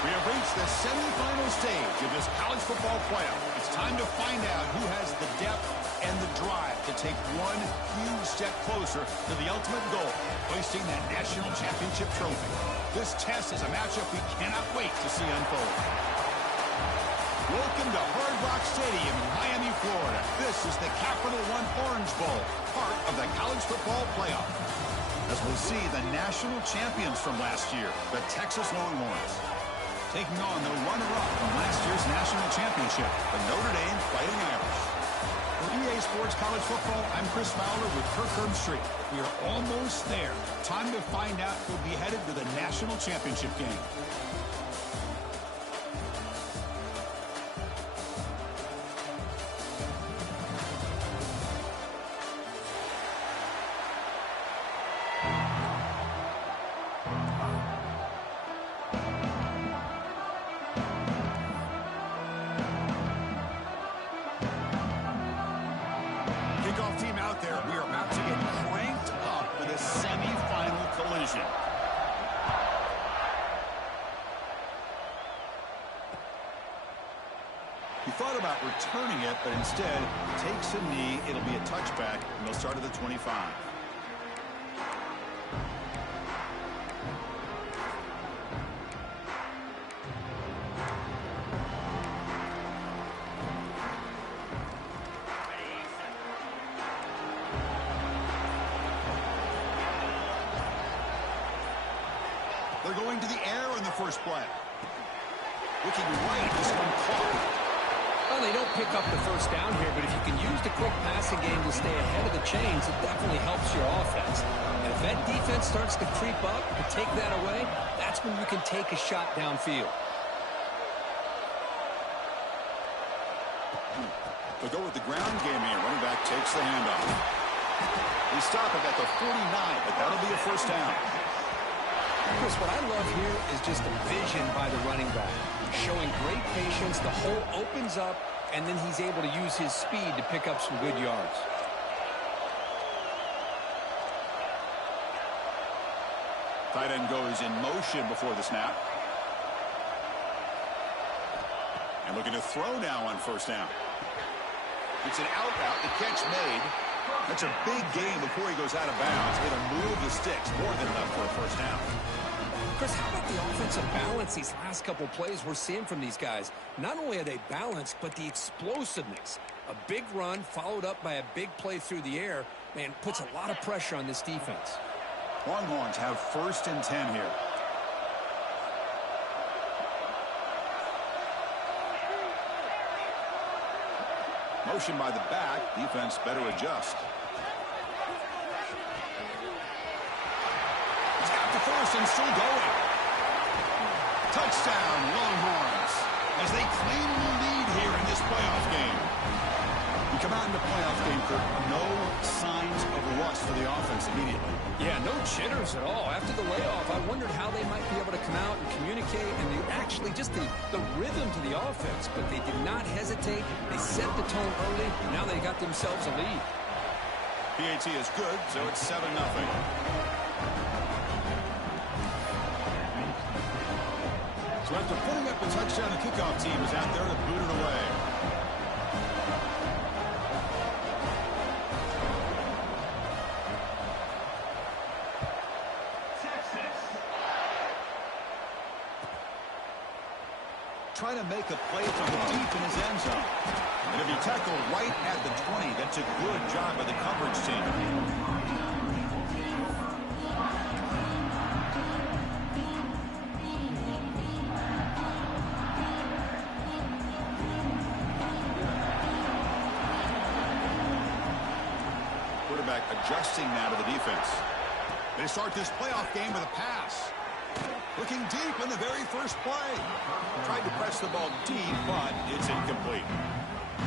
We have reached the semifinal stage of this college football playoff. It's time to find out who has the depth and the drive to take one huge step closer to the ultimate goal, hoisting that national championship trophy. This test is a matchup we cannot wait to see unfold. Welcome to Hard Rock Stadium in Miami, Florida. This is the Capital One Orange Bowl, part of the college football playoff. As we'll see the national champions from last year, the Texas Longhorns, taking on the runner-up from last year's national championship, the Notre Dame Fighting Irish. For EA Sports College Football, I'm Chris Fowler with Kirk Herbstreit. We are almost there. Time to find out who'll be headed to the national championship game. Kickoff team out there. We are about to get cranked up with a semifinal collision. He thought about returning it, but instead takes a knee. It'll be a touchback, and they'll start at the 25. They're going to the air on the first play. Looking right, this one caught. Well, they don't pick up the first down here, but if you can use the quick passing game to stay ahead of the chains, it definitely helps your offense. And if that defense starts to creep up and take that away, that's when you can take a shot downfield. They'll go with the ground game here. Running back takes the handoff. They stop him at the 49, but that'll be a first down. Chris, what I love here is just the vision by the running back. Showing great patience, the hole opens up, and then he's able to use his speed to pick up some good yards. Tight end goes in motion before the snap. And looking to throw now on first down. It's an out route, the catch made. That's a big gain before he goes out of bounds. It'll move the sticks more than enough for a first down. Chris, how about the offensive balance these last couple plays we're seeing from these guys? Not only are they balanced, but the explosiveness. A big run followed up by a big play through the air, man, puts a lot of pressure on this defense. Longhorns have 1st and 10 here. Motion by the back. Defense better adjust. He's got the first and still going. Touchdown, Longhorns, as they claim the lead here in this playoff game. We come out in the playoff game, Kirk. No signs of rust for the offense immediately. Yeah, no jitters at all. After the layoff, I wondered how they might be able to come out and communicate, and actually just the rhythm to the offense, but they did not hesitate. They set the tone early. Now they got themselves a lead. PAT is good, so it's 7-0. So after putting up a touchdown, the kickoff team is out there to boot it away. Trying to make a play from the deep in his end zone. And if you tackle right at the 20, that's a good job by the coverage team. Quarterback adjusting now to the defense. They start this playoff game with a pass. Looking deep in the very first play. Tried to press the ball deep, but it's incomplete.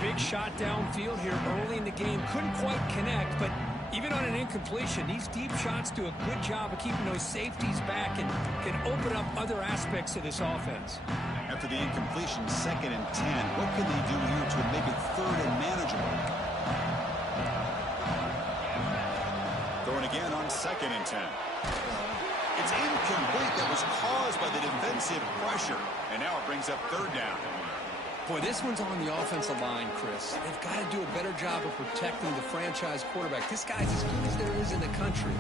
Big shot downfield here early in the game. Couldn't quite connect, but even on an incompletion, these deep shots do a good job of keeping those safeties back and can open up other aspects of this offense. After the incompletion, 2nd and 10. What can they do here to make it 3rd and manageable? Throwing again on 2nd and 10. It's incomplete. That was caused by the defensive pressure. And now it brings up 3rd down. Boy, this one's on the offensive line, Chris. They've got to do a better job of protecting the franchise quarterback. This guy's as good as there is in the country,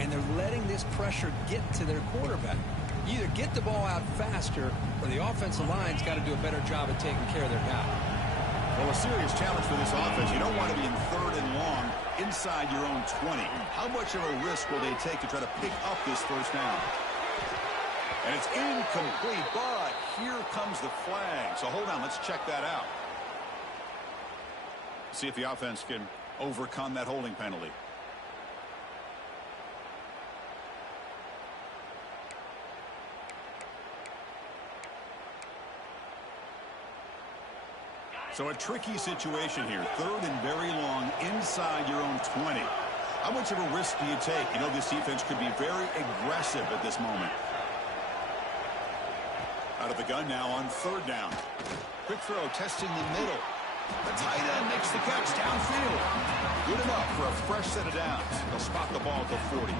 and they're letting this pressure get to their quarterback. You either get the ball out faster, or the offensive line's got to do a better job of taking care of their guy. Well, a serious challenge for this offense. You don't want to be in 3rd and long inside your own 20. How much of a risk will they take to try to pick up this 1st down? And it's incomplete, but here comes the flag. So hold on, let's check that out. See if the offense can overcome that holding penalty. So a tricky situation here. 3rd and very long inside your own 20. How much of a risk do you take? You know, this defense could be very aggressive at this moment. Out of the gun now on 3rd down. Quick throw, testing the middle. The tight end makes the catch downfield. Good enough for a fresh set of downs. They'll spot the ball at the 40.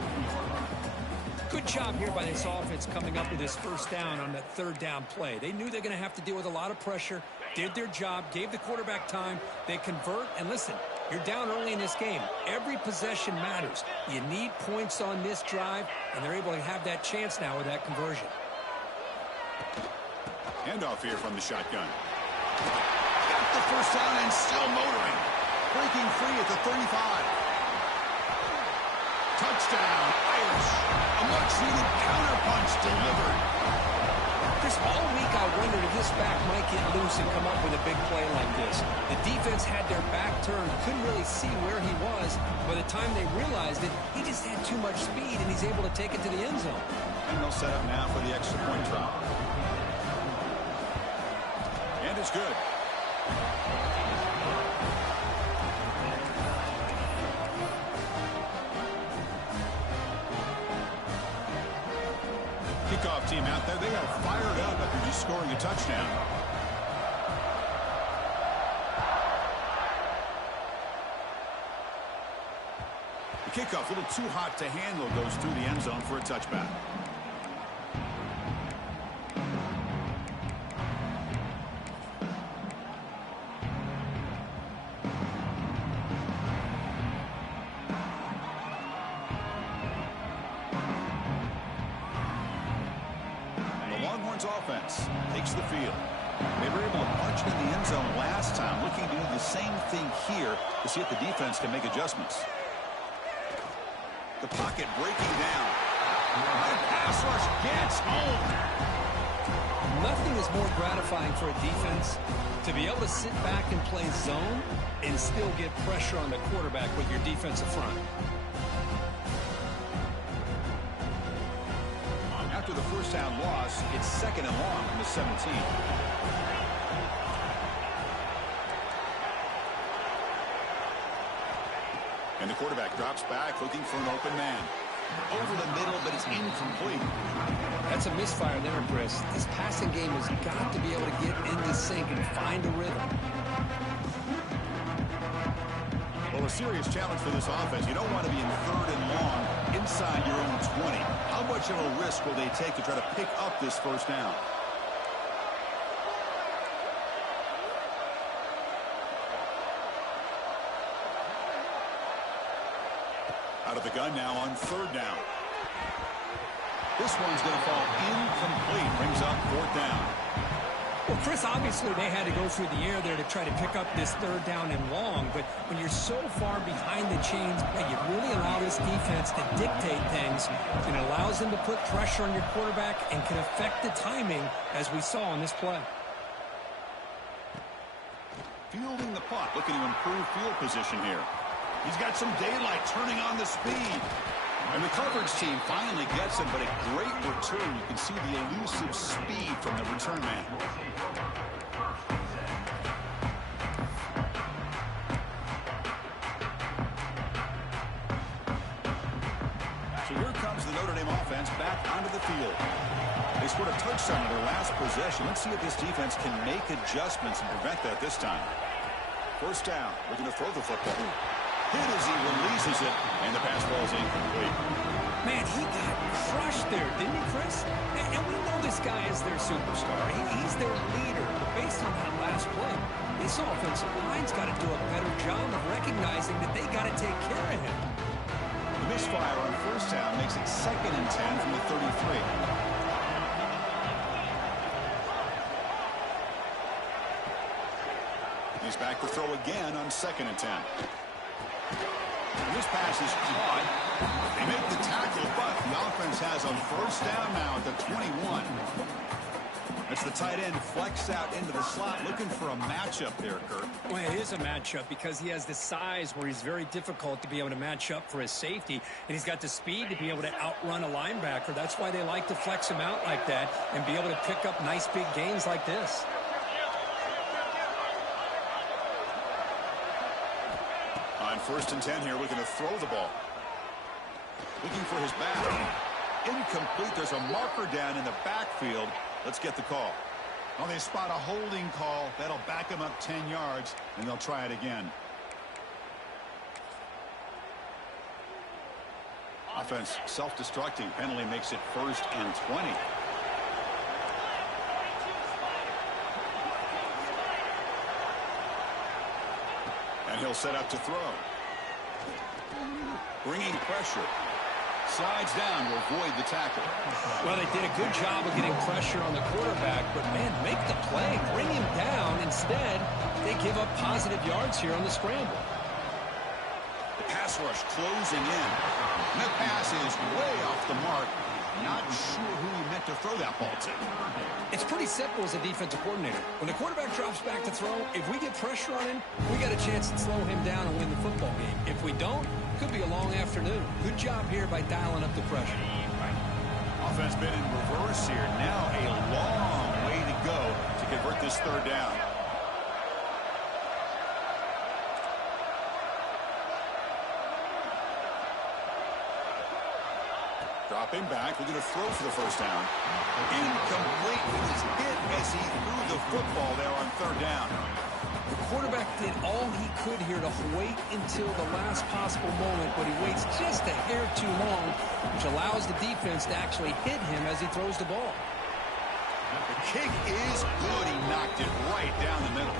Good job here by this offense coming up with this 1st down on that 3rd down play. They knew they're going to have to deal with a lot of pressure, did their job, gave the quarterback time. They convert, and listen, you're down early in this game. Every possession matters. You need points on this drive, and they're able to have that chance now with that conversion. Handoff here from the shotgun. Got the 1st down and still motoring. Breaking free at the 35. Touchdown, Irish. A much-needed counterpunch delivered. Chris, all week I wondered if this back might get loose and come up with a big play like this. The defense had their back turned, couldn't really see where he was. By the time they realized it, he just had too much speed, and he's able to take it to the end zone. And they'll set up now for the extra point try. And it's good. Kickoff team out there. They are fired up after just scoring a touchdown. The kickoff, a little too hot to handle, goes through the end zone for a touchback. Offense takes the field. They were able to punch it in the end zone last time, looking to do the same thing here to see if the defense can make adjustments. The pocket breaking down. The pass rush gets home. Nothing is more gratifying for a defense to be able to sit back and play zone and still get pressure on the quarterback with your defensive front. After the 1st down loss, it's 2nd and long from the 17. And the quarterback drops back, looking for an open man. Over the middle, but it's incomplete. That's a misfire there, Chris. This passing game has got to be able to get into sync and find a rhythm. Well, a serious challenge for this offense. You don't want to be in 3rd and long inside your own 20. How much of a risk will they take to try to pick up this 1st down? Out of the gun now on 3rd down. This one's going to fall incomplete. Brings up 4th down. Well, Chris, obviously they had to go through the air there to try to pick up this 3rd down and long, but when you're so far behind the chains, you really allow this defense to dictate things, and it allows them to put pressure on your quarterback and can affect the timing, as we saw on this play. Fielding the punt, looking to improve field position here. He's got some daylight, turning on the speed. And the coverage team finally gets him, but a great return. You can see the elusive speed from the return man. same offense back onto the field. They scored a touchdown in their last possession. Let's see if this defense can make adjustments and prevent that this time. First down. Looking to throw the football. Hit as he releases it, and the pass ball is incomplete. Man, he got crushed there, didn't he, Chris? And we know this guy is their superstar. He's their leader. But based on that last play, this offensive line's got to do a better job of recognizing that they got to take care of him. The misfire on first down makes it 2nd and 10 from the 33. He's back to throw again on 2nd and 10. This pass is caught. They make the tackle, but the offense has a first down now at the 21. It's the tight end flexed out into the slot, looking for a matchup there, Kurt. Well, it is a matchup because he has the size where he's very difficult to be able to match up for his safety, and he's got the speed to be able to outrun a linebacker. That's why they like to flex him out like that and be able to pick up nice big gains like this. On 1st and 10 here, looking to throw the ball. Looking for his back. Incomplete. There's a marker down in the backfield. Let's get the call. Well, they spot a holding call. That'll back him up 10 yards, and they'll try it again. Offense self-destructing. Penalty makes it 1st and 20. And he'll set up to throw. Bringing pressure. Slides down to avoid the tackle. Well, they did a good job of getting pressure on the quarterback, but, man, make the play. Bring him down. Instead, they give up positive yards here on the scramble. The pass rush closing in. And that pass is way off the mark. Not sure who he meant to throw that ball to. It's pretty simple as a defensive coordinator. When the quarterback drops back to throw, if we get pressure on him, we got a chance to slow him down and win the football game. If we don't, could be a long afternoon. Good job here by dialing up the pressure. Offense been in reverse here. Now a long way to go to convert this 3rd down. Dropping back, we're going to throw for the first down. Incomplete. He was hit as he threw the football there on 3rd down. The quarterback did all he could here to wait until the last possible moment, but he waits just a hair too long, which allows the defense to actually hit him as he throws the ball. The kick is good. He knocked it right down the middle.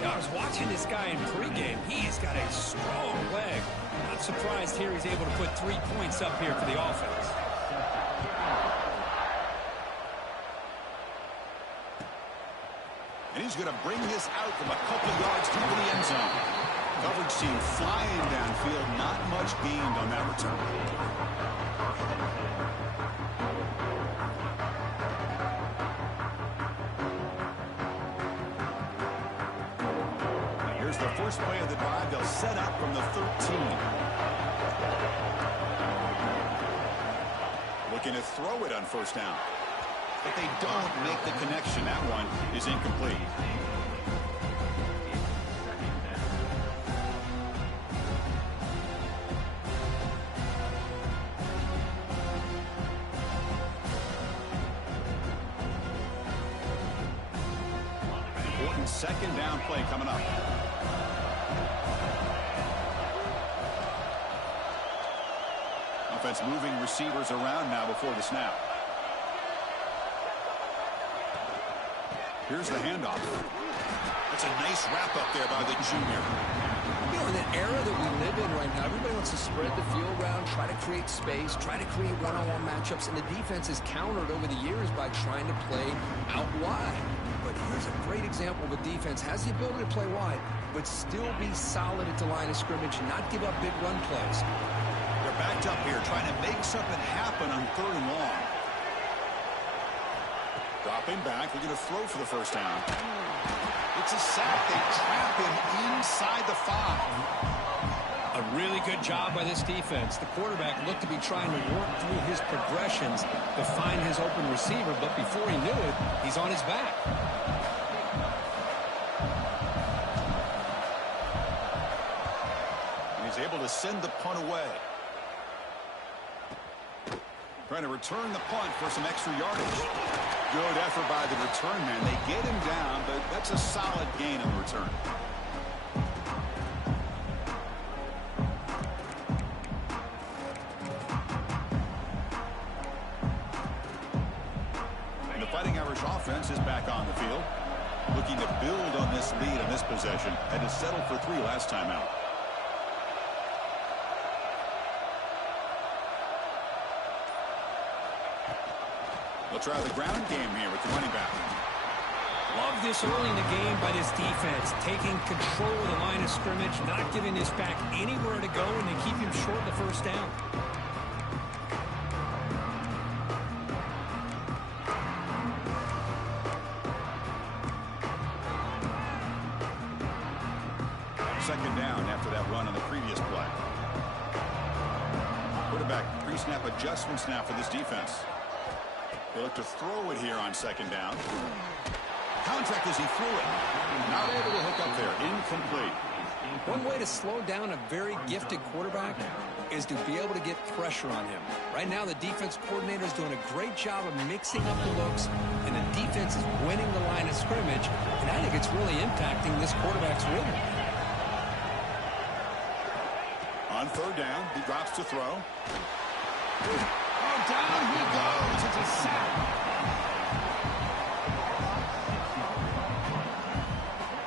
I was watching this guy in pregame. He has got a strong leg. Not surprised here he's able to put 3 points up here for the offense. And he's going to bring this out from a couple yards deep in the end zone. Coverage team flying downfield. Not much gained on that return. Here's the first play of the drive. They'll set up from the 13. Looking to throw it on 1st down. But they don't make the connection. That one is incomplete. Important 2nd down play coming up. Offense moving receivers around now before the snap. Here's the handoff. That's a nice wrap up there by the junior. You know, in the era that we live in right now, everybody wants to spread the field around, try to create space, try to create one-on-one matchups, and the defense has countered over the years by trying to play out wide. But here's a great example of a defense has the ability to play wide, but still be solid at the line of scrimmage and not give up big run plays. They're backed up here, trying to make something happen on 3rd and long. Dropping back, we're going to throw for the first down. It's a sack. They trap him inside the 5. A really good job by this defense. The quarterback looked to be trying to work through his progressions to find his open receiver, but before he knew it, he's on his back. And he's able to send the punt away. Trying to return the punt for some extra yardage. Good effort by the return man. They get him down, but that's a solid gain on the return. And the Fighting Irish offense is back on the field, looking to build on this lead on this possession. Had to settle for 3 last time out. They'll try the ground game here with the running back. Love this early in the game by this defense, taking control of the line of scrimmage, not giving this back anywhere to go, and they keep him short of the first down. Second down after that run on the previous play. Quarterback pre-snap adjustments now for this defense. They look to throw it here on second down. Contact as he threw it. Not able to hook up there. Incomplete. One way to slow down a very gifted quarterback is to be able to get pressure on him. Right now, the defense coordinator is doing a great job of mixing up the looks, and the defense is winning the line of scrimmage, and I think it's really impacting this quarterback's rhythm. On third down, he drops to throw. Oh, down he goes. It's a sack.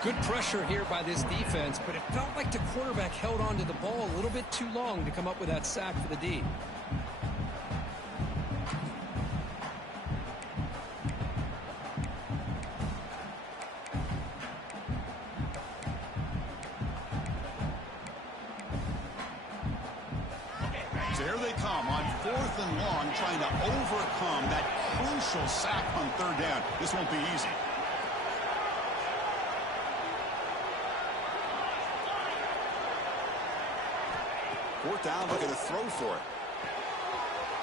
Good pressure here by this defense, but it felt like the quarterback held on to the ball a little bit too long to come up with that sack for the D. So here they come on 4th and long, trying to overcome that crucial sack on third down. This won't be easy. Fourth down, looking to throw for it.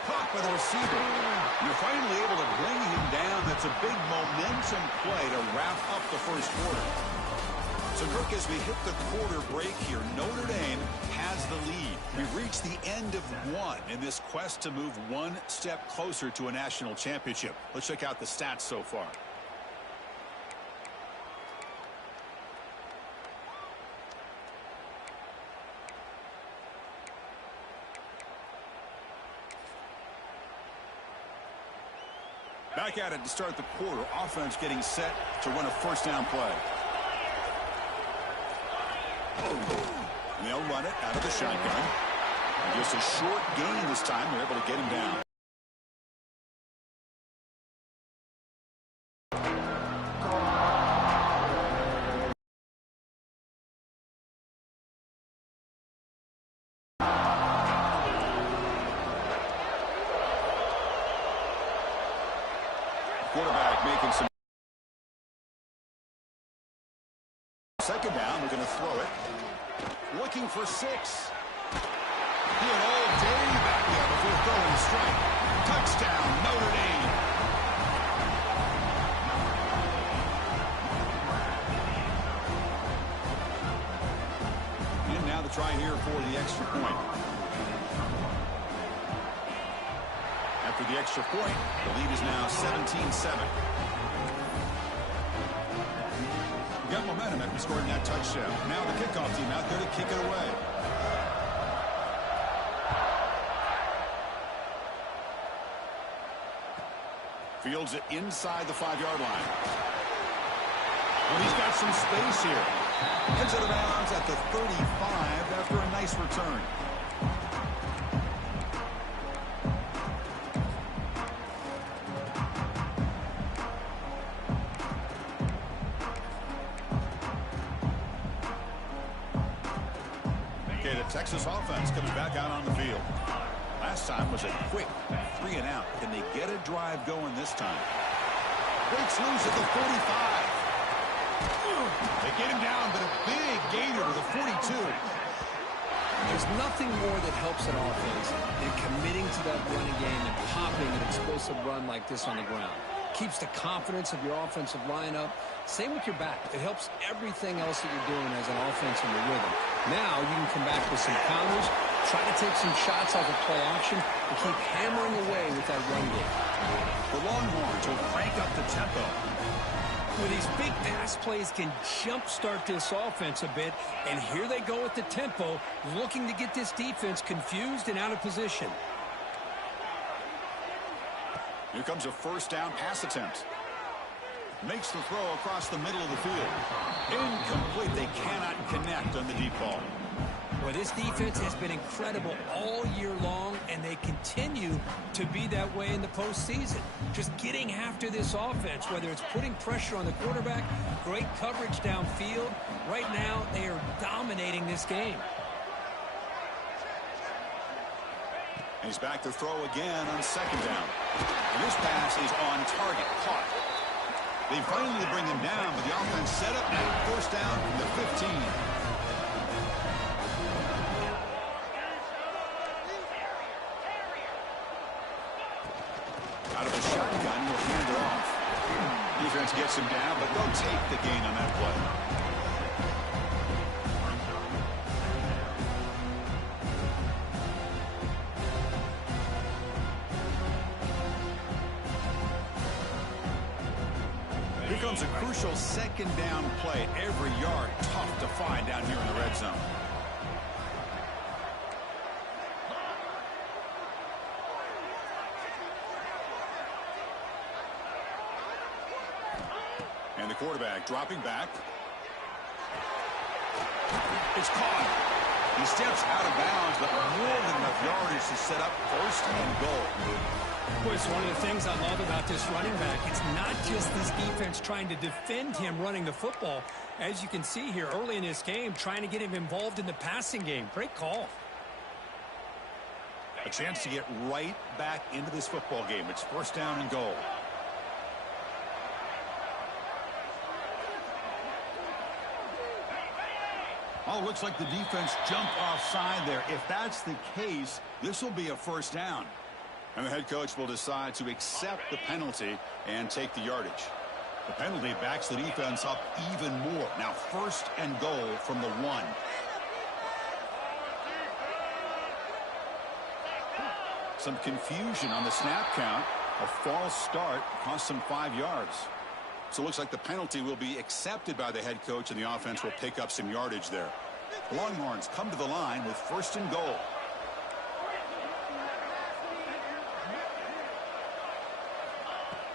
Caught by the receiver. You're finally able to bring him down. That's a big momentum play to wrap up the first quarter. So, Kirk, as we hit the quarter break here, Notre Dame has the lead. We've reached the end of one in this quest to move one step closer to a national championship. Let's check out the stats so far. Back at it to start the quarter. Offense getting set to run a first down play. And they'll run it out of the shotgun. And just a short gain this time. They're able to get him down. Quarterback making some. Second down, we're going to throw it. Looking for 6. He had all day back there before throwing a strike. Touchdown, Notre Dame. And now the try here for the extra point. After the extra point, the lead is now 17-7. Got momentum after scoring that touchdown. Now the kickoff team out there to kick it away. Fields it inside the 5-yard line. Well, he's got some space here. Heads out of bounds at the 35 after a nice return. Texas offense coming back out on the field. Last time was a quick 3 and out. Can they get a drive going this time? Breaks loose at the 45. They get him down, but a big gainer to the 42. There's nothing more that helps an offense than committing to that running game and popping an explosive run like this on the ground. Keeps the confidence of your offensive lineup. Same with your back. It helps everything else that you're doing as an offense in the rhythm. Now you can come back with some counters Try to take some shots off of play action and keep hammering away with that run game. The Longhorns will crank up the tempo. Well, these big pass plays can jumpstart this offense a bit, and here they go at the tempo, looking to get this defense confused and out of position. Here comes a first down pass attempt. Makes the throw across the middle of the field. Incomplete. They cannot connect on the deep ball. Well, this defense has been incredible all year long, and they continue to be that way in the postseason. Just getting after this offense, whether it's putting pressure on the quarterback, great coverage downfield. Right now, they are dominating this game. He's back to throw again on second down. And this pass is on target, caught. They finally bring him down, but the offense set up now. First down from the 15. Out of the shotgun, he'll hand it off. Defense gets him down, but they'll take the gain on that play. Here comes a crucial second down play. Every yard tough to find down here in the red zone. And the quarterback dropping back. It's caught. He steps out of bounds, but more than enough yardage to set up first and goal. Boy, it's one of the things I love about this running back. It's not just this defense trying to defend him running the football. As you can see here early in this game, trying to get him involved in the passing game. Great call. A chance to get right back into this football game. It's first down and goal. Oh, looks like the defense jumped offside there. If that's the case, this will be a first down. And the head coach will decide to accept the penalty and take the yardage. The penalty backs the defense up even more. Now first and goal from the 1. Some confusion on the snap count. A false start cost them 5 yards. So it looks like the penalty will be accepted by the head coach, and the offense will pick up some yardage there. The Longhorns come to the line with first and goal.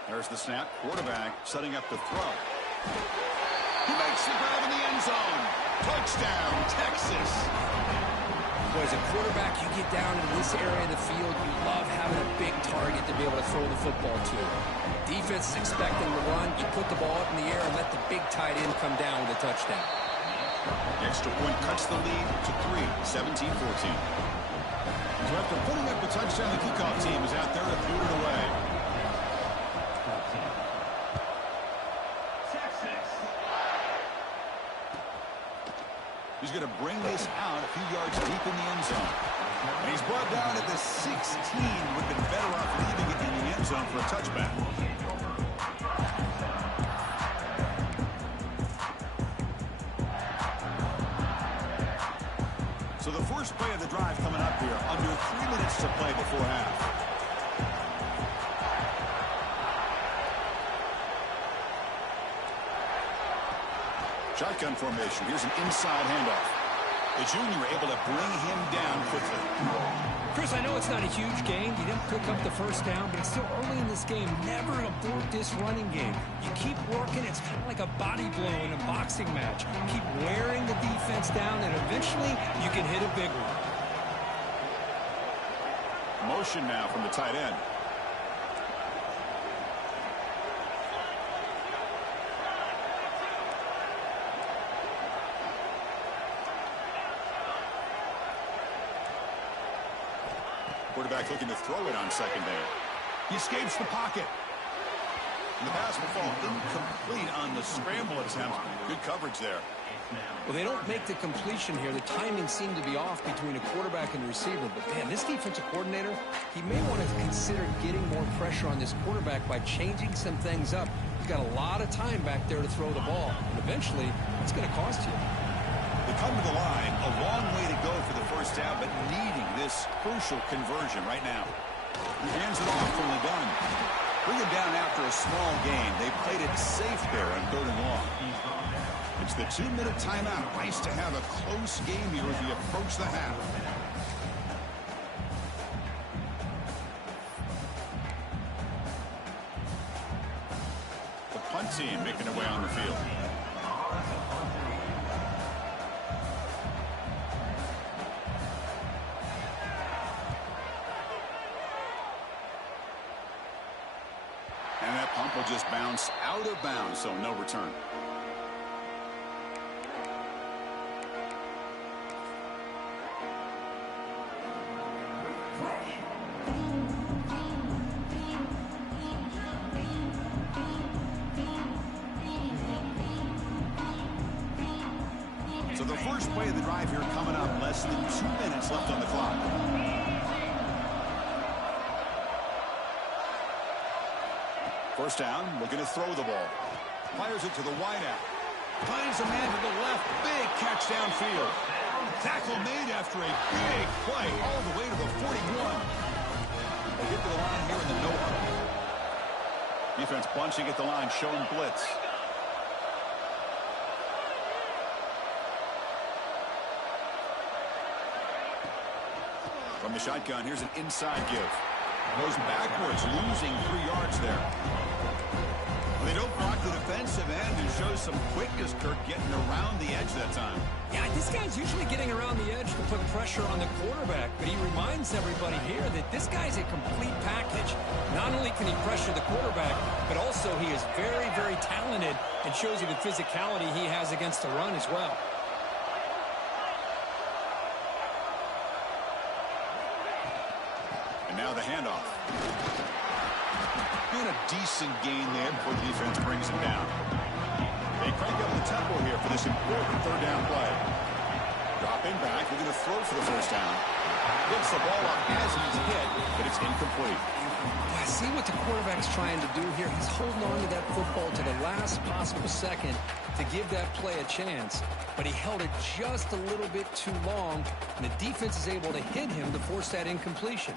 There's the snap. Quarterback setting up the throw. He makes the grab in the end zone. Touchdown, Texas. Boy, as a quarterback, you get down in this area of the field, you love having a big target to be able to throw the football to. Defense is expecting to run. You put the ball up in the air and let the big tight end come down with a touchdown. The extra point cuts the lead to 3, 17-14. So after putting up the touchdown, the kickoff team is out there to boot it away. He's going to bring this out a few yards deep in the end zone. And he's brought down at the 16. Would have been better off leaving it in the end zone for a touchback. So the first play of the drive coming up here. Under 3 minutes to play before half. Shotgun formation. Here's an inside handoff. The junior able to bring him down quickly. Chris, I know it's not a huge game. You didn't pick up the first down, but it's still early in this game. Never abort this running game. You keep working. It's kind of like a body blow in a boxing match. Keep wearing the defense down, and eventually you can hit a big one. Motion now from the tight end. Quarterback looking to throw it on second down. He escapes the pocket. And the pass will fall incomplete on the scramble attempt. Good coverage there. Well, they don't make the completion here. The timing seemed to be off between a quarterback and a receiver. But, man, this defensive coordinator, he may want to consider getting more pressure on this quarterback by changing some things up. He's got a lot of time back there to throw the ball. And eventually, it's going to cost you. They come to the line, a long way to go for the first down, but needing this crucial conversion right now. He hands it off from the gun. Bring him down after a small gain. They played it safe there on 3rd and long. It's the 2-minute timeout. Nice to have a close game here as we approach the half. The punt team making their way on the field. And that pump will just bounce out of bounds, so no return. So the first play of the drive here coming up, less than 2 minutes left on the clock. First down, looking to throw the ball. Fires it to the wideout. Finds a man to the left. Big catch downfield. Tackle made after a big play all the way to the 41. They get to the line here in the no huddle. Defense bunching at the line, showing blitz. From the shotgun, here's an inside give. Goes backwards, losing 3 yards there. They don't block the defensive end and shows some quickness, Kirk, getting around the edge that time. Yeah, this guy's usually getting around the edge to put pressure on the quarterback, but he reminds everybody here that this guy's a complete package. Not only can he pressure the quarterback, but also he is very, very talented and shows you the physicality he has against the run as well. And now the handoff. Doing a decent gain there before the defense brings him down. They crank up the tempo here for this important 3rd down play. Dropping back, we're going to throw for the first down. Gets the ball up as he's hit, but it's incomplete. I see what the quarterback's trying to do here. He's holding on to that football to the last possible second to give that play a chance. But he held it just a little bit too long, and the defense is able to hit him to force that incompletion.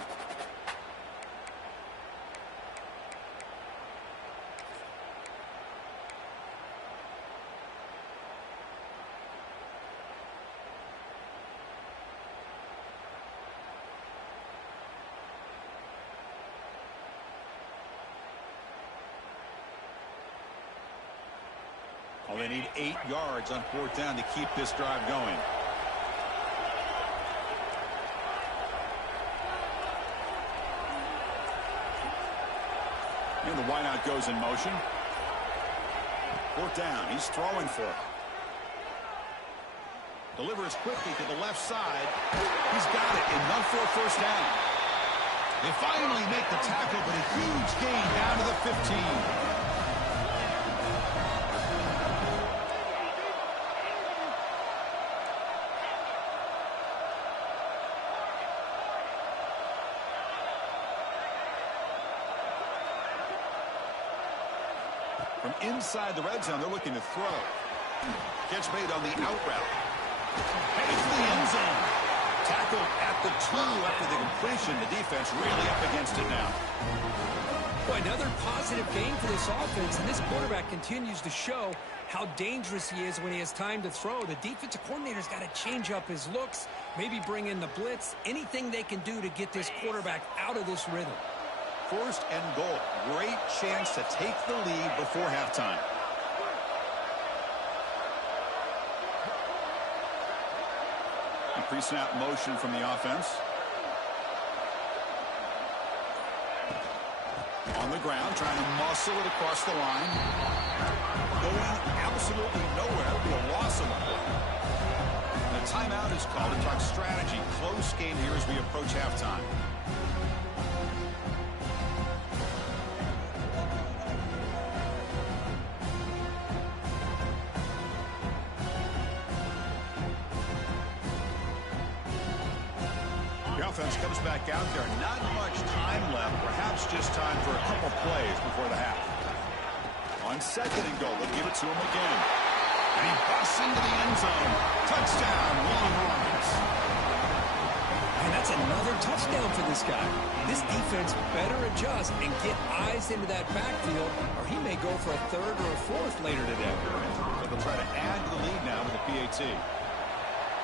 Well, they need 8 yards on 4th down to keep this drive going. And the wideout goes in motion. 4th down. He's throwing for it. Delivers quickly to the left side. He's got it. Enough for a first down. They finally make the tackle, but a huge gain down to the 15. From inside the red zone, they're looking to throw. Catch made on the out route. Headed to the end zone. Tackled at the 2 after the completion. The defense really up against it now. Boy, another positive gain for this offense, and this quarterback continues to show how dangerous he is when he has time to throw. The defensive coordinator's got to change up his looks, maybe bring in the blitz, anything they can do to get this quarterback out of this rhythm. 1st and goal. Great chance to take the lead before halftime. A pre-snap motion from the offense. On the ground, trying to muscle it across the line. Going absolutely nowhere. It'll be a loss of a play. The timeout is called to talk strategy. Close game here as we approach halftime. Offense comes back out there. Not much time left. Perhaps just time for a couple plays before the half. On 2nd and goal, they'll give it to him again. And he busts into the end zone. Touchdown, Longhorns. And that's another touchdown for this guy. This defense better adjust and get eyes into that backfield, or he may go for a third or a fourth later today. So they'll try to add to the lead now with the PAT.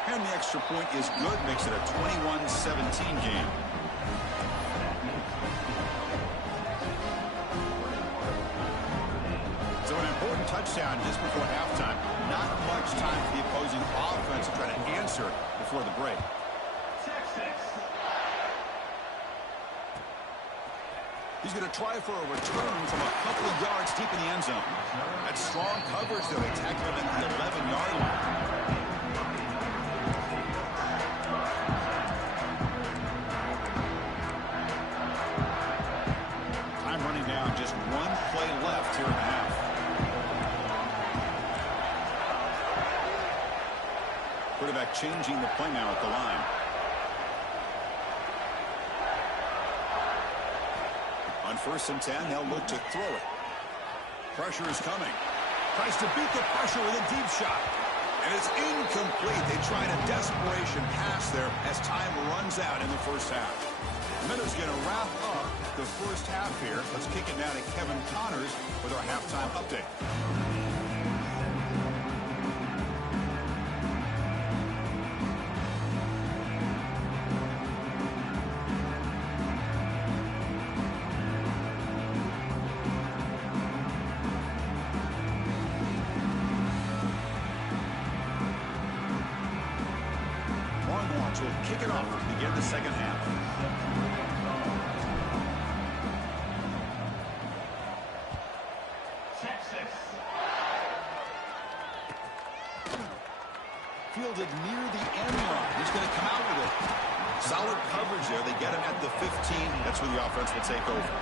And the extra point is good, makes it a 21-17 game. So an important touchdown just before halftime. Not much time for the opposing offense to try to answer before the break. He's going to try for a return from a couple of yards deep in the end zone. That's strong coverage, though. They tackle him at the 11-yard line. Time running down. Just one play left here in the half. Quarterback changing the play now at the line. On 1st and 10, they'll look to throw it. Pressure is coming. Tries to beat the pressure with a deep shot. And it's incomplete. They tried a desperation pass there as time runs out in the first half. Miller's going to wrap up the first half here. Let's kick it now to Kevin Connors with our halftime update. Will kick it off to begin the second half. Fielded near the end line. He's going to come out with it. Solid coverage there. They get him at the 15. That's where the offense will take over.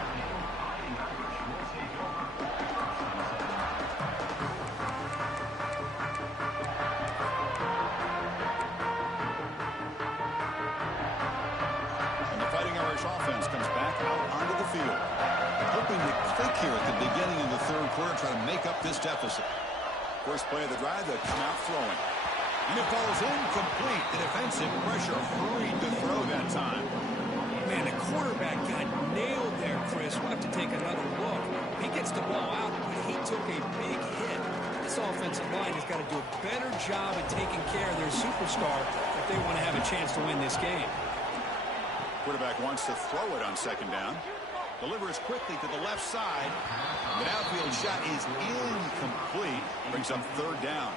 Offense comes back out onto the field. Hoping to click here at the beginning of the third quarter, try to make up this deficit. First play of the drive, they'll come out throwing. And it falls incomplete. The defensive pressure hurried to throw that time. Man, the quarterback got nailed there, Chris. We'll have to take another look. He gets the ball out, but he took a big hit. This offensive line has got to do a better job at taking care of their superstar if they want to have a chance to win this game. Quarterback wants to throw it on second down. Delivers quickly to the left side. The downfield shot is incomplete. Brings up third down.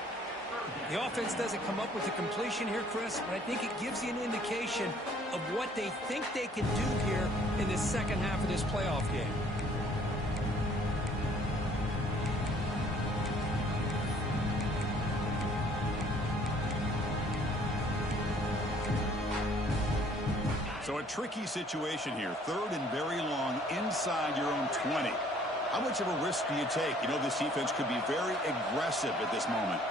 The offense doesn't come up with a completion here, Chris, but I think it gives you an indication of what they think they can do here in the second half of this playoff game. So a tricky situation here. Third and very long inside your own 20. How much of a risk do you take? You know, this defense could be very aggressive at this moment.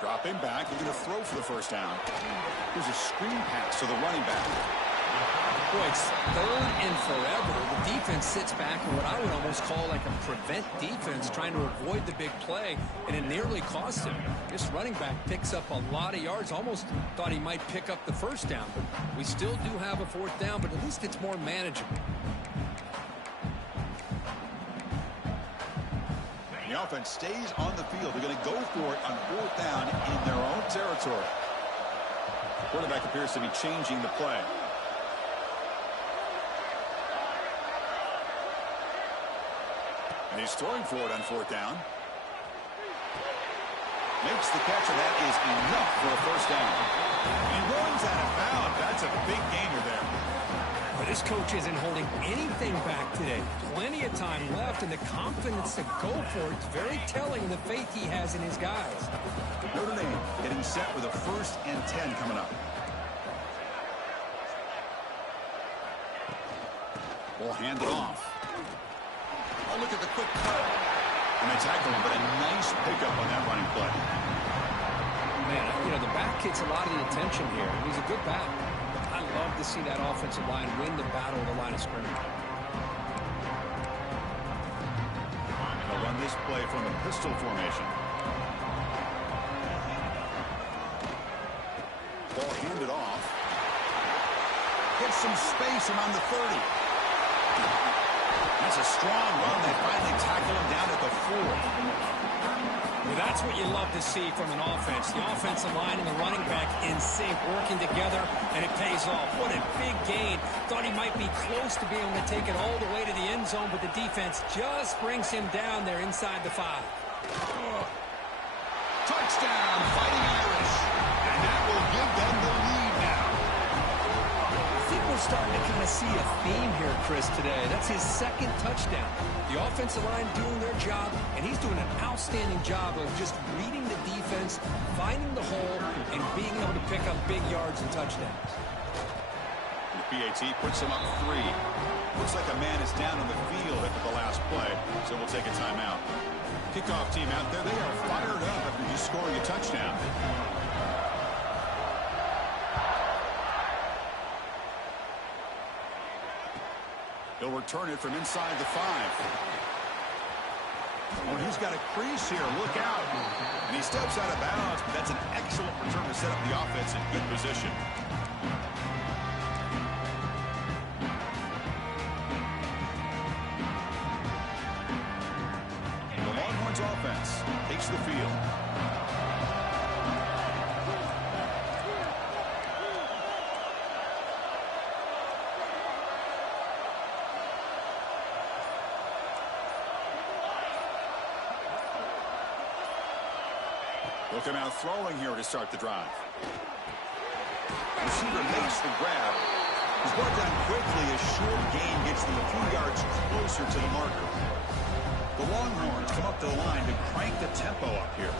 Dropping back, looking to throw for the first down. Here's a screen pass to the running back. Boy, it's third and forever. The defense sits back in what I would almost call like a prevent defense, trying to avoid the big play, and it nearly cost him. This running back picks up a lot of yards. Almost thought he might pick up the first down, but we still do have a fourth down, but at least it's more manageable. The offense stays on the field. They're going to go for it on fourth down in their own territory. The quarterback appears to be changing the play. And he's throwing for it on fourth down. Makes the catch, and that is enough for a first down. And he runs out of bounds. That's a big gainer there. But this coach isn't holding anything back today. Plenty of time left, and the confidence to go for it is very telling of the faith he has in his guys. Notre Dame getting set with a 1st and 10 coming up. We'll hand it off. Oh, look at the quick cut. And they tackle him, but a nice pickup on that running play. Man, you know, the back gets a lot of the attention here. He's a good back. I love to see that offensive line win the battle of the line of scrimmage. play from the pistol formation. Ball handed off. Gets some space around the 30. That's a strong run. They finally tackle him down at the 4. Well, that's what you love to see from an offense. The offensive line and the running back in sync, working together, and it pays off. What a big gain. Thought he might be close to being able to take it all the way to the end zone, but the defense just brings him down there inside the 5. Touchdown, Fighting Irish. And that will give them the lead now. I think we're starting to kind of see a theme here, Chris, today. That's his second touchdown. The offensive line doing their job, and he's doing an outstanding job of just reading the defense, finding the hole, and being able to pick up big yards and touchdowns. The PAT puts him up 3. Looks like a man is down on the field after the last play, so we'll take a timeout. Kickoff team out there, they are fired up after just scoring a touchdown. He'll return it from inside the 5. Oh, he's got a crease here. Look out. And he steps out of bounds, but that's an excellent return to set up the offense in good position. The Longhorns offense takes the field. Look him out throwing here to start the drive. Receiver makes the grab. He's brought down quickly. A short gain gets them a few yards closer to the marker. The Longhorns come up to the line to crank the tempo up here.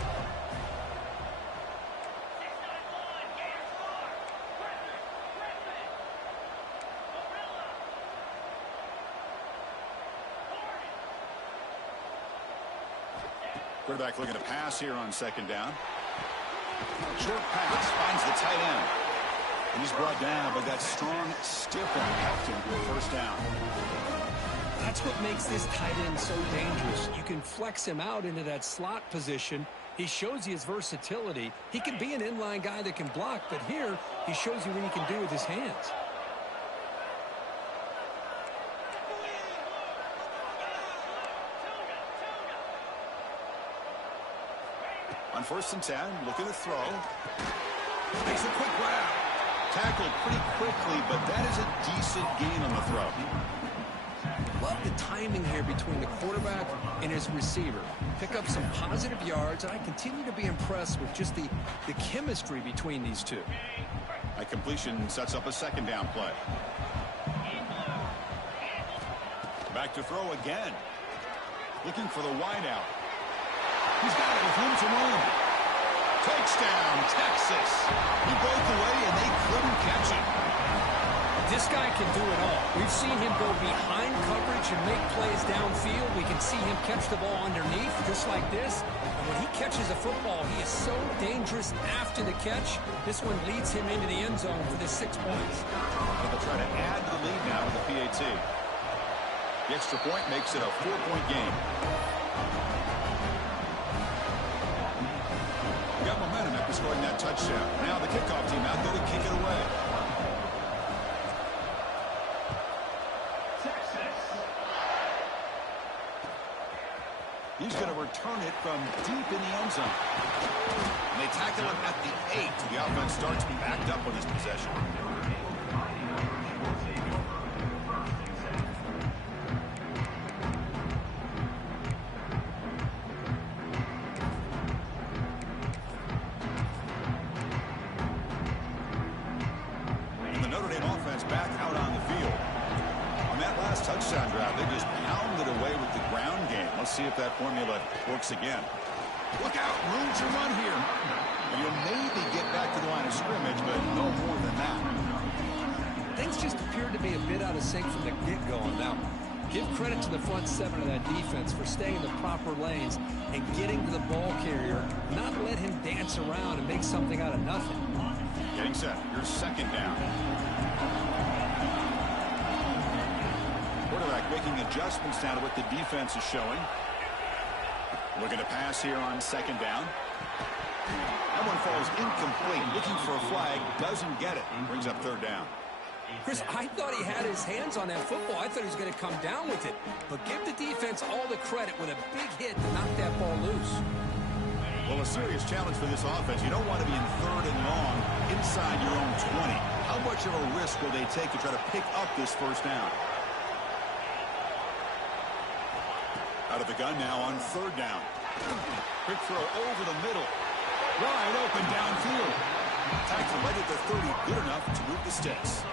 Quarterback looking to pass here on second down. Short pass finds the tight end. And he's brought down, but that strong, stiff arm helped him with first down. That's what makes this tight end so dangerous. You can flex him out into that slot position. He shows you his versatility. He can be an inline guy that can block, but here he shows you what he can do with his hands. On 1st and 10, looking to throw. Makes a quick grab. Tackled pretty quickly, but that is a decent gain on the throw. Love the timing here between the quarterback and his receiver. Pick up some positive yards, and I continue to be impressed with just the chemistry between these two. A completion sets up a second down play. Back to throw again. Looking for the wideout. He's got it with room to run. Touchdown, Texas. He broke away, and they couldn't catch him. This guy can do it all. We've seen him go behind coverage and make plays downfield. We can see him catch the ball underneath, just like this. And when he catches a football, he is so dangerous after the catch. This one leads him into the end zone for the 6 points. And they'll try to add to the lead now with the PAT. The extra point makes it a 4-point game. Got momentum after scoring that touchdown. Now the kickoff team out there to kick it away. He's going to return it from deep in the end zone. And they tackle him at the 8. The offense starts backed up on this possession. And the Notre Dame offense back out on the field. On that last touchdown drive, they just pounded away with the ground game. Let's see if that formula works again. Look out, room to run here. You'll maybe get back to the line of scrimmage, but no more than that. Things just appeared to be a bit out of sync from the get-go on that one. Give credit to the front 7 of that defense for staying in the proper lanes and getting to the ball carrier, not let him dance around and make something out of nothing. Getting set. Here's second down. Quarterback making adjustments now to what the defense is showing. Looking to pass here on second down. That one falls incomplete. Looking for a flag. Doesn't get it. Brings up third down. Chris, I thought he had his hands on that football. I thought he was going to come down with it. But give the defense all the credit with a big hit to knock that ball loose. Well, a serious challenge for this offense. You don't want to be in third and long inside your own 20. How much of a risk will they take to try to pick up this first down? Out of the gun now on third down. Quick throw over the middle. Wide open downfield. Tackle right at the 30. Good enough to move the sticks.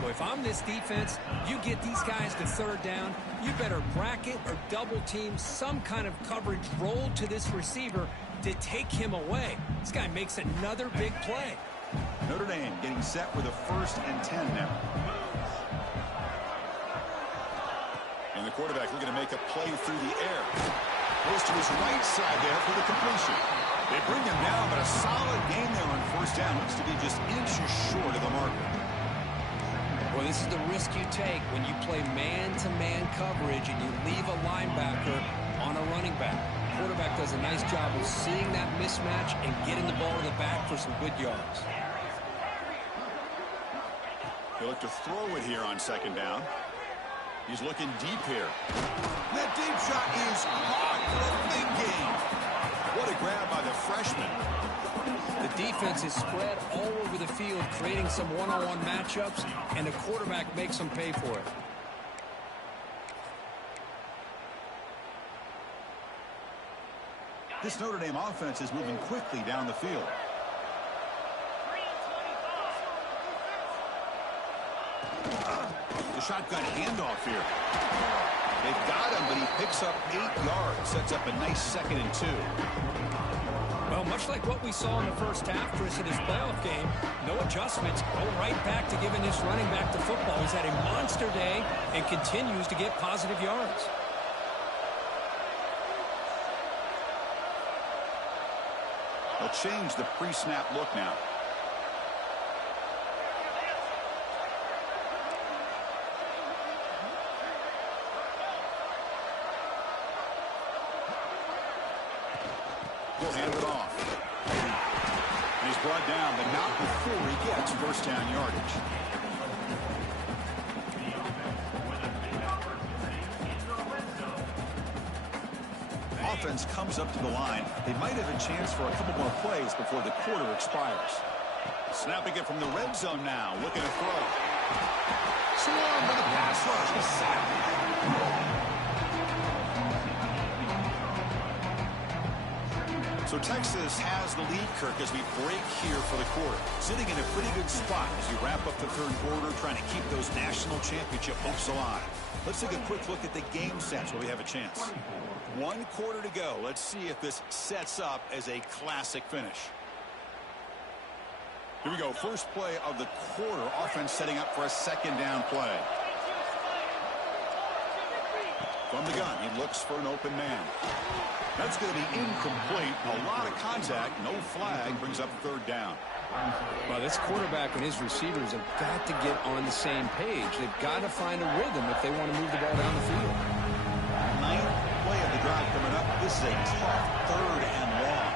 Well, if I'm this defense, you get these guys to third down, you better bracket or double team some kind of coverage roll to this receiver to take him away. This guy makes another big play. Notre Dame getting set with a 1st and 10 now. And the quarterback looking to make a play through the air. Goes to his right side there for the completion. They bring him down, but a solid game there on first down. Looks to be just inches short of the marker. Well, this is the risk you take when you play man-to-man coverage and you leave a linebacker on a running back. The quarterback does a nice job of seeing that mismatch and getting the ball to the back for some good yards. He'll look to throw it here on second down. He's looking deep here. That deep shot is caught for a big gain. What a grab by the freshman. The defense is spread all over the field, creating some one-on-one matchups, and the quarterback makes them pay for it. This Notre Dame offense is moving quickly down the field. The shotgun handoff here. They've got him, but he picks up 8 yards. Sets up a nice 2nd and 2. Well, much like what we saw in the first half, Chris, in this playoff game, no adjustments. Go right back to giving this running back the football. He's had a monster day and continues to get positive yards. They'll change the pre-snap look now. He'll hand it off. And he's brought down, but not before he gets first down yardage. Offense comes up to the line. They might have a chance for a couple more plays before the quarter expires. Snapping it from the red zone now. Looking to throw. Swarm with a pass rush. He's sacked. So Texas has the lead, Kirk, as we break here for the quarter. Sitting in a pretty good spot as you wrap up the third quarter, trying to keep those national championship hopes alive. Let's take a quick look at the game sets where we have a chance. 1 quarter to go. Let's see if this sets up as a classic finish. Here we go. First play of the quarter. Offense setting up for a 2nd down play. From the gun, he looks for an open man. That's going to be incomplete. A lot of contact. No flag. Brings up 3rd down. Well, this quarterback and his receivers have got to get on the same page. They've got to find a rhythm if they want to move the ball down the field. 9th play of the drive coming up. This is a tough 3rd and long.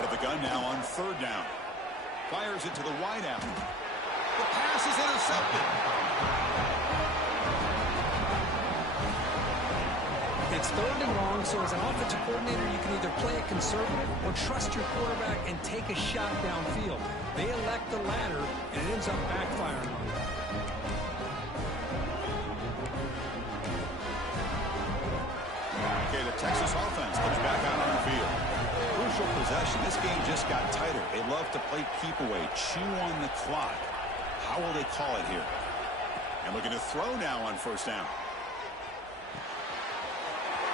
Out of the gun now on 3rd down. Fires it to the wideout. The pass is intercepted. It's 3rd and long, so as an offensive coordinator, you can either play it conservative or trust your quarterback and take a shot downfield. They elect the latter, and it ends up backfiring on them. Okay, the Texas offense comes back out on the field. Crucial possession. This game just got tighter. They love to play keep away, chew on the clock. How will they call it here? And looking to throw now on 1st down.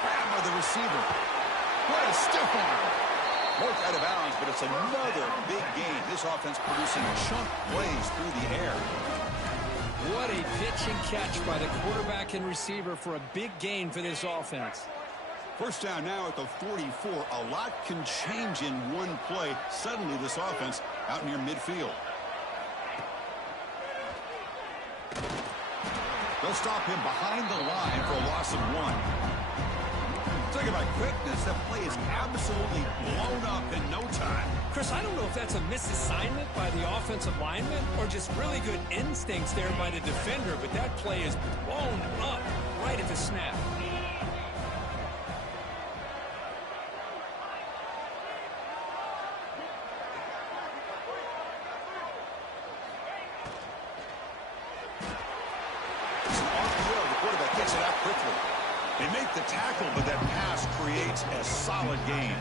Grab by the receiver. What a stiff arm. Marked out of bounds, but it's another big game. This offense producing chunk plays through the air. What a pitch and catch by the quarterback and receiver for a big gain for this offense. First down now at the 44. A lot can change in one play. Suddenly this offense out near midfield. They'll stop him behind the line for a loss of 1. Talking about quickness, that play is absolutely blown up in no time. Chris, I don't know if that's a misassignment by the offensive lineman or just really good instincts there by the defender, but that play is blown up right at the snap. It's an RPO. The quarterback gets it out quickly. They make the tackle, but that pass creates a solid gain.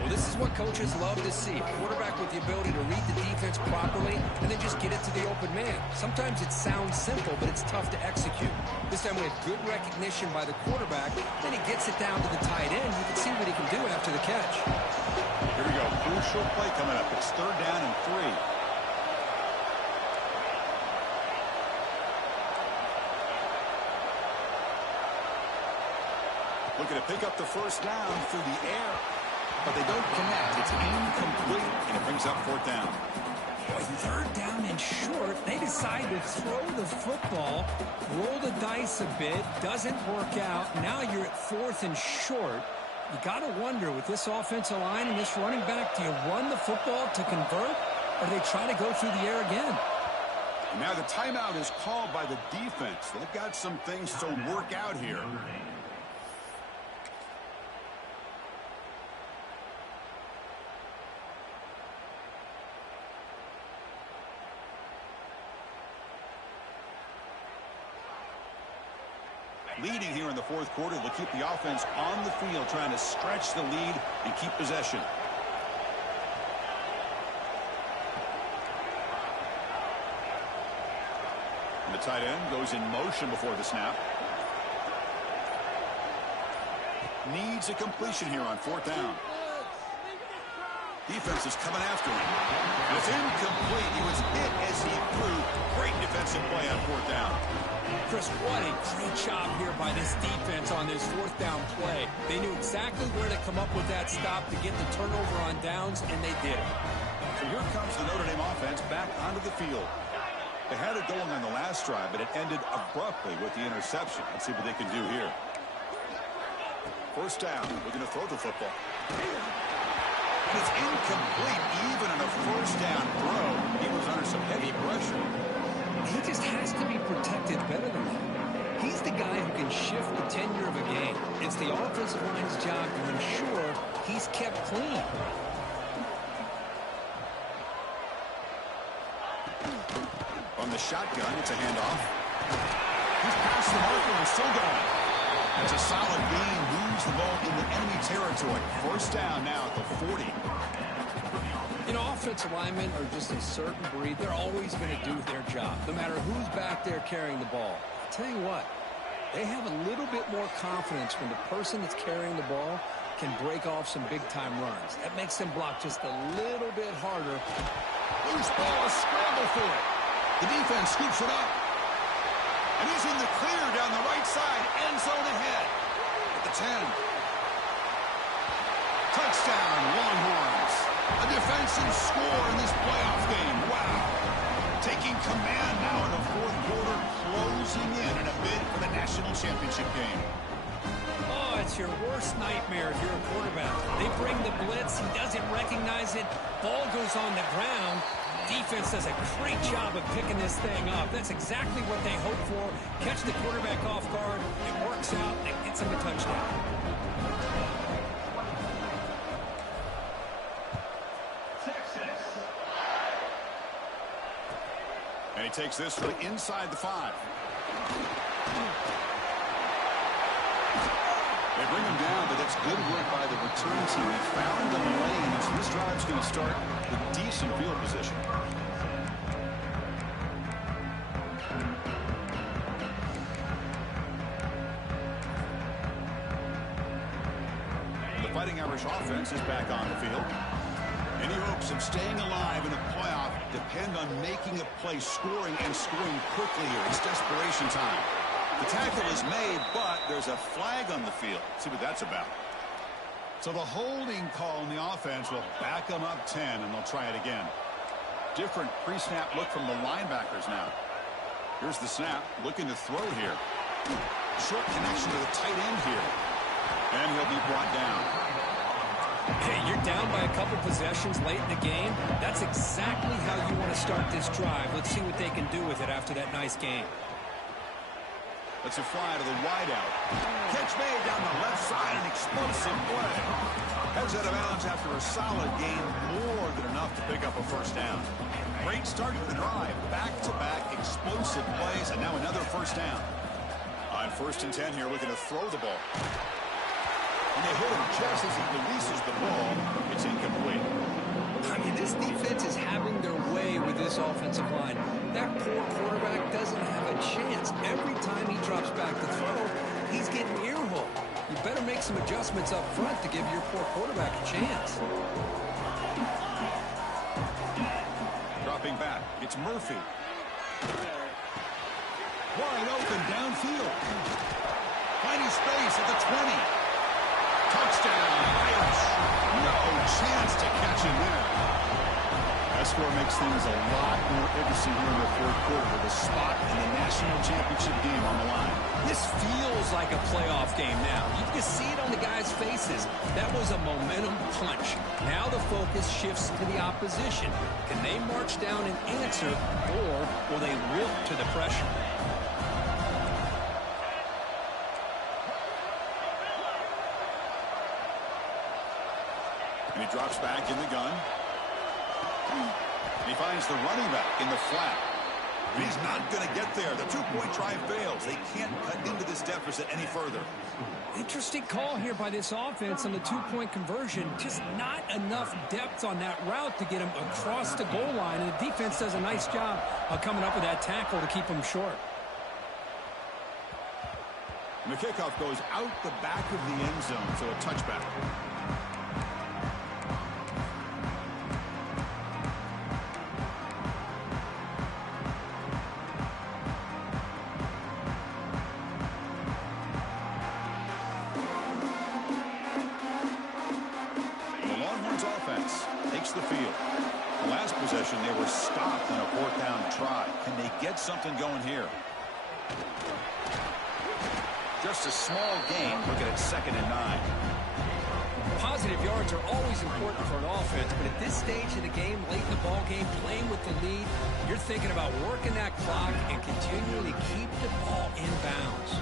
Well, this is what coaches love to see. A quarterback with the ability to read the defense properly and then just get it to the open man. Sometimes it sounds simple, but it's tough to execute. This time we had good recognition by the quarterback. Then he gets it down to the tight end. You can see what he can do after the catch. Here we go. Crucial play coming up. It's 3rd down and 3. Looking to pick up the first down through the air, but they don't connect. It's incomplete, and it brings up 4th down. Boy, 3rd down and short. They decide to throw the football, roll the dice a bit, doesn't work out. Now you're at 4th and short. You got to wonder, with this offensive line and this running back, do you run the football to convert, or do they try to go through the air again? And now the timeout is called by the defense. They've got some things to work out here. Leading here in the 4th quarter, they'll keep the offense on the field, trying to stretch the lead and keep possession. And the tight end goes in motion before the snap. Needs a completion here on 4th down. Defense is coming after him. And it's incomplete. He was hit as he threw. Great defensive play on 4th down. Chris, what a great job here by this defense on this 4th down play. They knew exactly where to come up with that stop to get the turnover on downs, and they did it. So here comes the Notre Dame offense back onto the field. They had it going on the last drive, but it ended abruptly with the interception. Let's see what they can do here. 1st down. We're going to throw the football. And it's incomplete. Even on a 1st down throw, he was under some heavy pressure. He just has to be protected better than that. He's the guy who can shift the tenure of a game. It's the offensive line's job to ensure he's kept clean. From the shotgun, it's a handoff. He's past the marker and still going. That's a solid gain. Moves the ball into enemy territory. 1st down now at the 40. You know, offensive linemen are just a certain breed. They're always going to do their job, no matter who's back there carrying the ball. I'll tell you what, they have a little bit more confidence when the person that's carrying the ball can break off some big-time runs. That makes them block just a little bit harder. Loose ball, a scramble for it. The defense scoops it up. And he's in the clear down the right side. End zone ahead at the 10. Touchdown, Longhorns. A defensive score in this playoff game. Wow. Taking command now in the 4th quarter, closing in a bid for the national championship game. Oh, it's your worst nightmare if you're a quarterback. They bring the blitz. He doesn't recognize it. Ball goes on the ground. Defense does a great job of picking this thing up. That's exactly what they hope for. Catch the quarterback off guard. It works out. It gets him a touchdown. And he takes this from inside the 5. They bring him down, but that's good work by the return team. They found the lane, so this drive's going to start with decent field position. The Fighting Irish offense is back on the field. Any hopes of staying alive in a playoff depend on making a play, scoring, and scoring quickly here. It's desperation time. The tackle is made, but there's a flag on the field. Let's see what that's about. So the holding call on the offense will back them up 10, and they'll try it again. Different pre-snap look from the linebackers now. Here's the snap. Looking to throw here. Short connection to the tight end here. And he'll be brought down. Hey, you're down by a couple possessions late in the game. That's exactly how you want to start this drive. Let's see what they can do with it after that nice game. Let's a fly to the wideout. Catch made down the left side, an explosive play. Heads out of bounds after a solid game, more than enough to pick up a first down. Great start to the drive. Back-to-back explosive plays, and now another first down. On 1st and 10 here, looking to throw the ball. And they hit him just as he releases the ball. It's incomplete. I mean, this defense is having their way with this offensive line. That poor quarterback doesn't have a chance. Every time he drops back to throw, he's getting ear-hooked. You better make some adjustments up front to give your poor quarterback a chance. Dropping back, it's Murphy. Wide open downfield. Finding space at the 20. Touchdown, Irish. No chance to catch him there. That score makes things a lot more interesting here in the 4th quarter with a spot in the national championship game on the line. This feels like a playoff game now. You can see it on the guys' faces. That was a momentum punch. Now the focus shifts to the opposition. Can they march down and answer, or will they wilt to the pressure? And he drops back in the gun. And he finds the running back in the flat. He's not going to get there. The 2-point try fails. They can't cut into this deficit any further. Interesting call here by this offense on the 2-point conversion. Just not enough depth on that route to get him across the goal line. And the defense does a nice job of coming up with that tackle to keep him short. And the kickoff goes out the back of the end zone, so a touchback. The field. The last possession, they were stopped on a 4th down try. Can they get something going here? Just a small gain. Looking at 2nd and 9. Positive yards are always important for an offense, but at this stage of the game, late in the ball game, playing with the lead, you're thinking about working that clock and continuing to keep the ball in bounds.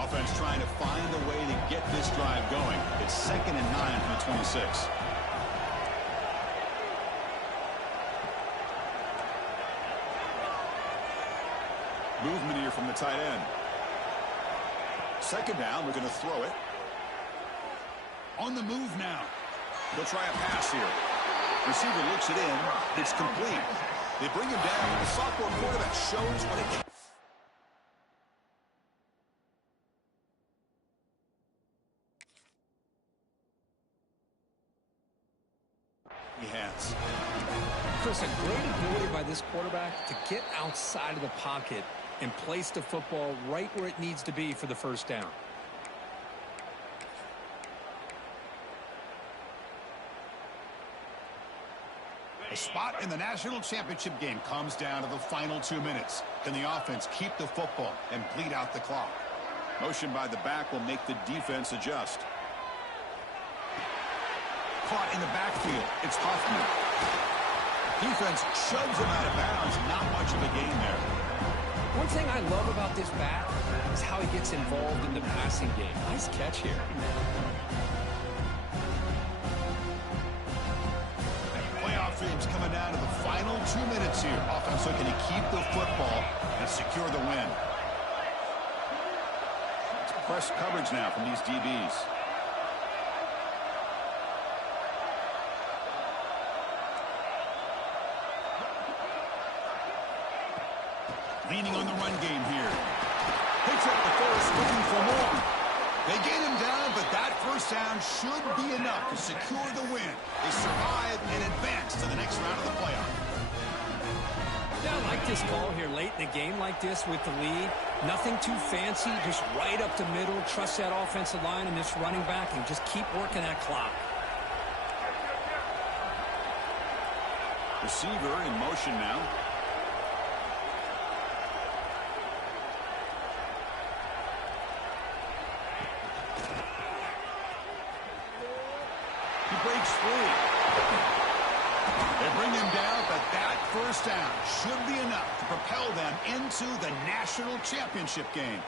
Offense trying to find a way to get this drive going. It's 2nd and 9 from the 26. Movement here from the tight end. 2nd down, we're going to throw it. On the move now. They'll try a pass here. Receiver looks it in. It's complete. They bring him down. The sophomore quarterback shows what it can. Chris, a great ability by this quarterback to get outside of the pocket and place the football right where it needs to be for the first down. A spot in the national championship game comes down to the final 2 minutes. Can the offense keep the football and bleed out the clock? Motion by the back will make the defense adjust. Caught in the backfield. It's Huffman. Defense shoves him out of bounds. Not much of a gain there. One thing I love about this back is how he gets involved in the passing game. Nice catch here. Playoff dreams coming down to the final 2 minutes here. Offense looking to keep the football and secure the win. It's press coverage now from these DBs. Leaning on the run game here. Picks up the first, looking for more. They get him down, but that first down should be enough to secure the win. They survive and advance to the next round of the playoff. Yeah, I like this call here late in a game like this with the lead. Nothing too fancy, just right up the middle. Trust that offensive line and this running back and just keep working that clock. Receiver in motion now. He breaks free. They bring him down, but that first down should be enough to propel them into the national championship game.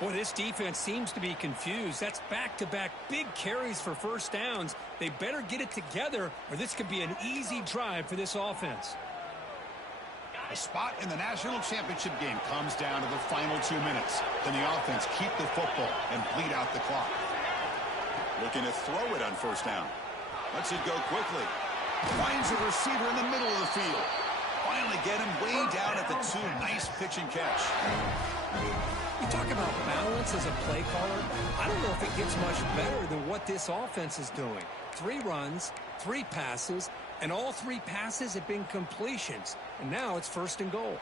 Boy, this defense seems to be confused. That's back-to-back big carries for first downs. They better get it together, or this could be an easy drive for this offense. A spot in the national championship game comes down to the final 2 minutes. Can the offense keep the football and bleed out the clock? Looking to throw it on first down. Lets it go quickly. Finds a receiver in the middle of the field. Finally get him way down at the 2. Nice pitch and catch. You talk about balance as a play caller. I don't know if it gets much better than what this offense is doing. 3 runs, 3 passes, and all 3 passes have been completions. And now it's 1st and goal.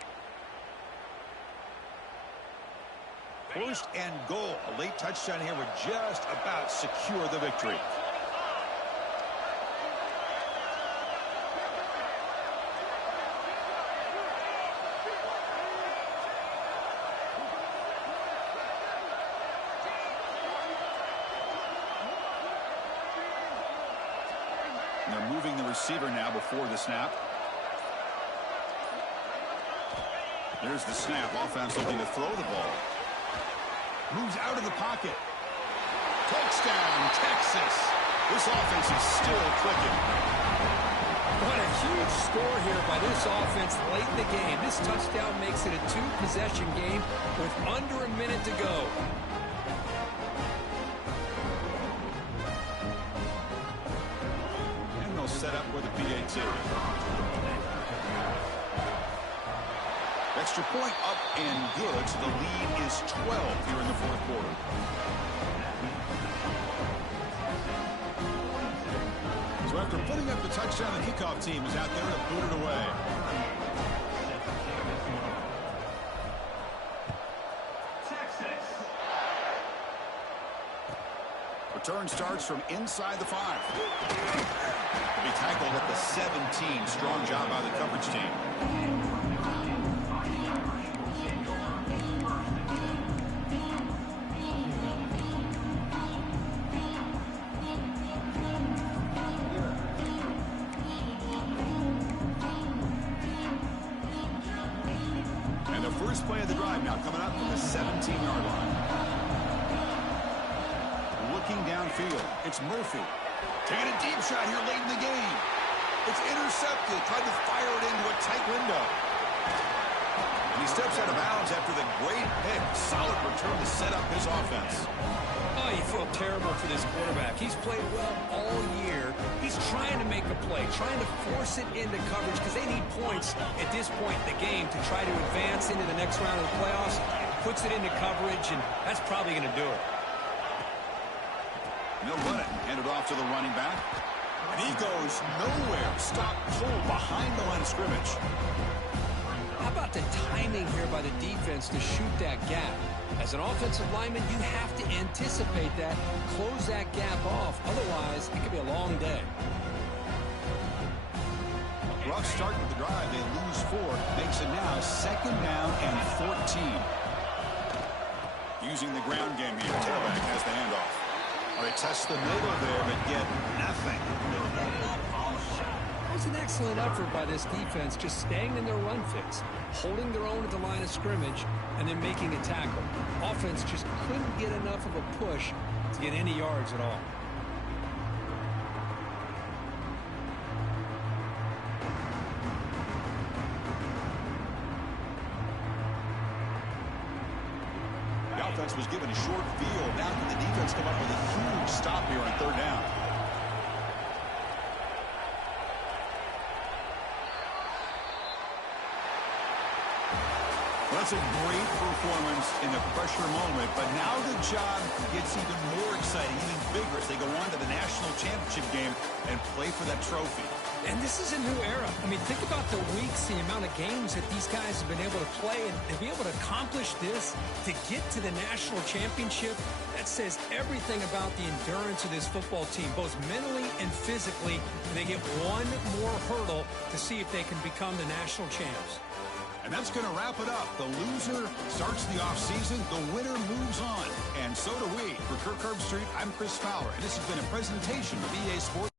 1st and goal. A late touchdown here would just about secure the victory. They're moving the receiver now before the snap. There's the snap. Offense looking to throw the ball. Moves out of the pocket. Touchdown, Texas. This offense is still clicking. What a huge score here by this offense late in the game. This touchdown makes it a 2-possession game with under a minute to go. And they'll set up with a PAT. Extra point up and good, so the lead is 12 here in the 4th quarter. So after putting up the touchdown, the kickoff team is out there to boot it away. Texas. Return starts from inside the 5. Will be tackled at the 17. Strong job by the coverage team. First play of the drive now coming up from the 17-yard line. Looking downfield, it's Murphy. Taking a deep shot here late in the game. It's intercepted. Tried to fire it into a tight window. And he steps out of bounds after the great pick. Solid return to set up his offense. Oh, you feel terrible for this quarterback. He's played well all year. He's trying to make a play, trying to force it into coverage because they need points at this point in the game to try to advance into the next round of the playoffs. Puts it into coverage, and that's probably going to do it. They'll run it. Hand it off to the running back. And he goes nowhere. Stop cold behind the line of scrimmage. How about the timing here by the defense to shoot that gap? As an offensive lineman, you have to anticipate that, close that gap off. Otherwise, it could be a long day. Rough start to the drive. They lose 4. Makes it now 2nd down and 14. Using the ground game here. Tailback has the handoff. All right, test the middle there, but get nothing. It was an excellent effort by this defense, just staying in their run fits, holding their own at the line of scrimmage, and then making a tackle. Offense just couldn't get enough of a push to get any yards at all. The offense was given a short field. Now can the defense come up with a huge stop here on 3rd down? Well, that's a great performance in a pressure moment, but now the job gets even more exciting, even bigger as they go on to the national championship game and play for that trophy. And this is a new era. I mean, think about the weeks, the amount of games that these guys have been able to play, and to be able to accomplish this, to get to the national championship, that says everything about the endurance of this football team, both mentally and physically. And they get one more hurdle to see if they can become the national champs. And that's going to wrap it up. The loser starts the offseason. The winner moves on. And so do we. For Kirk Herbstreit, I'm Chris Fowler, and this has been a presentation of EA Sports.